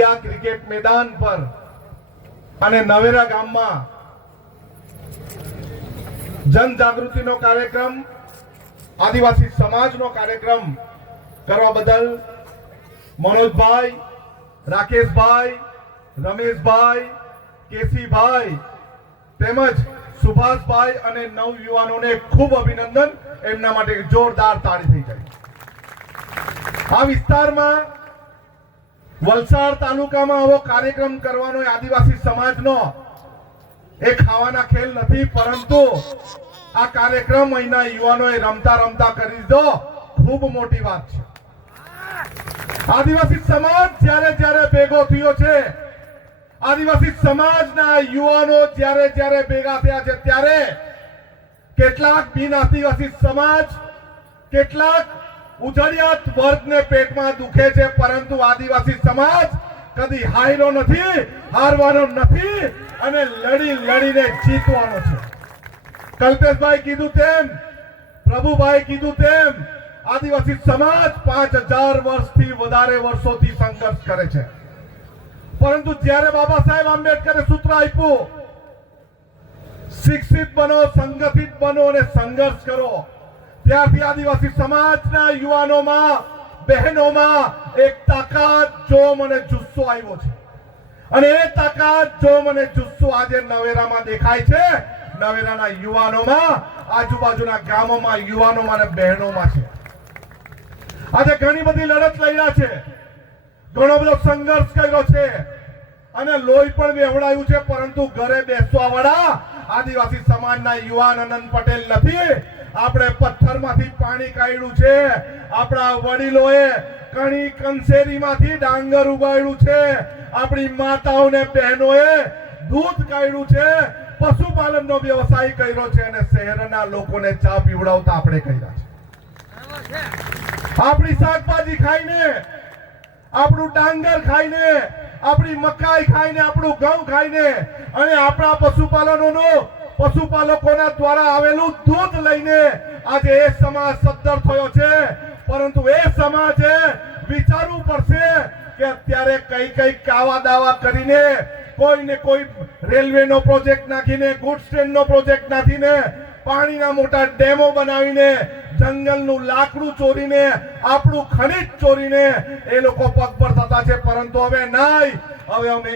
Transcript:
Cricket મેદાન પર અને નવેરા ગામમાં જનજાગૃતિનો કાર્યક્રમ, આદિવાસી સમાજનો કાર્યક્રમ કરવા બદલ મનોજભાઈ, રાકેશભાઈ, રમેશભાઈ, કેસીભાઈ તેમજ સુભાષભાઈ અને નવયુવાનોને ખૂબ અભિનંદન. એમના માટે જોરદાર તાળી થઈ જાય. આ વિસ્તારમાં વલસાડ તાલુકામાં આવો કાર્યક્રમ કરવાનો આદિવાસી સમાજનો એ ખાવાના ખેલ નથી, પરંતુ આ કાર્યક્રમ અહીંના યુવાનોએ રમતા રમતા કરી દીધો. ખૂબ મોટી વાત છે. આદિવાસી સમાજ જ્યારે જ્યારે ભેગો થયો છે, આદિવાસી સમાજના યુવાનો જ્યારે જ્યારે ભેગા થયા છે, ત્યારે કેટલાક બિન આદિવાસી સમાજ, કેટલાક ઉજળિયાત વર્ગને પેટમાં દુખે છે, પરંતુ આદિવાસી સમાજ કદી હાર્યો નથી, હારવાનો નથી અને લડી લડીને જીતવાનો છે. કલ્પેશભાઈ કીધું તેમ, પ્રભુભાઈ કીધું તેમ, આદિવાસી સમાજ 5000 વર્ષથી વધારે વર્ષોથી સંઘર્ષ કરે છે. પરંતુ જ્યારે બાબા સાહેબ આંબેડકરે સૂત્ર આપ્યું, શિક્ષિત બનો, સંગઠિત બનો અને સંઘર્ષ કરો, ત્યારથી આદિવાસી સમાજના યુવાનોમાં, બહેનોમાં એક તાકાત, જોમ અને જુસ્સો આવ્યો છે. અને એ તાકાત, જોમ અને જુસ્સો આજે નવેરામાં દેખાય છે. નવેરાના યુવાનોમાં, આજુબાજુના ગામોમાં યુવાનોમાં અને બહેનોમાં છે. આજે ઘણી બધી લડત લડ્યા છે, ઘણો બધો સંઘર્ષ કર્યો છે અને લોહી પણ વેવડાયું છે, પરંતુ ઘરે બેસવા વાળા આદિવાસી સમાજના યુવાન અનંત પટેલ નથી. આપણે પથ્થરમાંથી પાણી કાઢ્યું છે, આપણા વડીલોએ કણી કંસેરીમાંથી ડાંગર ઉગાડ્યું છે, આપણી માતાઓને બહેનોએ દૂધ કાઢ્યું છે, પશુપાલનનો વ્યવસાય કર્યો છે અને શહેરના લોકોને ચા પીવડાવતા આપણે કર્યા છે. આપણી શાકભાજી ખાઈને, આપણું ડાંગર ખાઈને, આપણી મકાઈ ખાઈને, આપણું ઘઉં ખાઈને અને આપણા પશુપાલકોના દ્વારા આવેલું દૂધ લઈને આજે એ સમાજ સદ્ધર થયો છે. પરંતુ એ સમાજે વિચારવું પડશે કે અત્યારે કઈ કાવા દાવા કરીને, કોઈને કોઈ રેલવેનો પ્રોજેક્ટ નાખીને, ગુડ્સ ટ્રેનનો પ્રોજેક્ટ નાખીને, પાણીના મોટા ડેમો બનાવીને, જંગલનું લાકડું ચોરીને, આપણું ખનિજ ચોરીને એ લોકો પગભર થતા છે. પરંતુ હવે નહીં, હવે અમે